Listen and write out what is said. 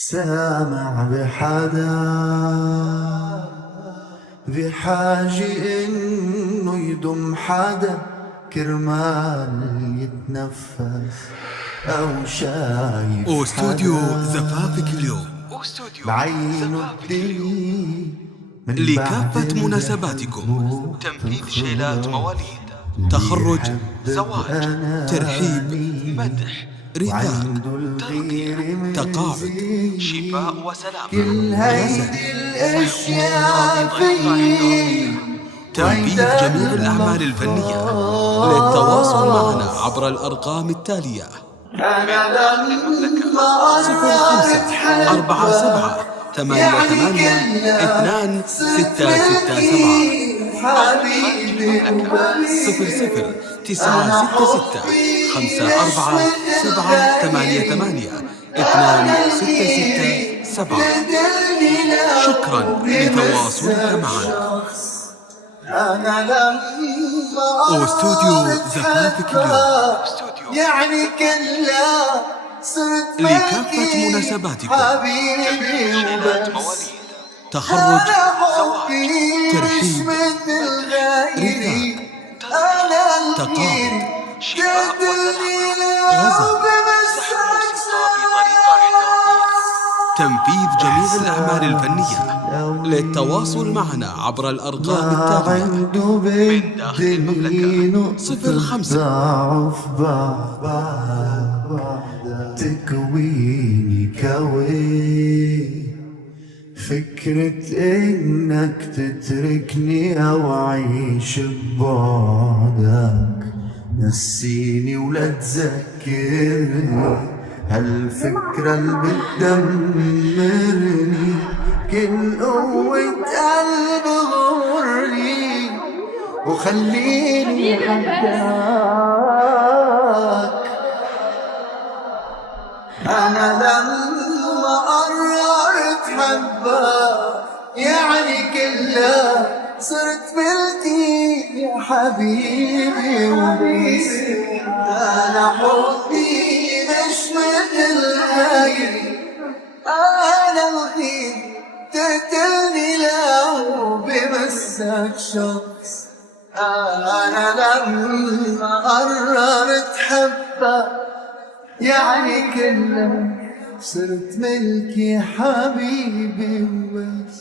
سامع بحدا بحاجة إنه يدم حدا كرمال يتنفس أو شايف واستوديو زفافك اليوم بعينه الدنيا لكافة مناسباتكم، تنفيذ شيلات مواليد، تخرج، زواج، ترحيب، مدح، رثاء، ترقية، تقاعد، شفاء وسلامة، كل هيدي الاشياء فيه تنفيذ جميع الأعمال الفنية. للتواصل معنا عبر الأرقام التالية: أنا لما 0547 حبيبي 00 966 54 266 شكرا لتواصلك معنا. أنا لما واستوديو زفافك اليوم يعني كلها صرت لكافة مناسباتكم، حبيبي شيلات مواليد، تخرج، زواج، ترحيب، رثاء، تقاعد، شفاء وسلامة، غزل، سحب موسيقى بطريقة احترافية، تنفيذ جميع الأعمال الفنية. للتواصل معنا عبر الأرقام التالية: من داخل المملكة 05 تكويني كوي فكرة إنك تتركني أو أعيش ببعدك، نسيني ولا تذكرني هالفكرة اللي بتدمرني، كل قوة قلب غرني وخليني حداك. أنا لما قررت حبك يعني كلها صرت ملكي يا حبيبي وبس. أنا حبي مش مثل غيري، أنا الغير تقتلني لو بمسك شخص. أنا لما قررت حبك يعني كلك صرت ملكي حبيبي وبس.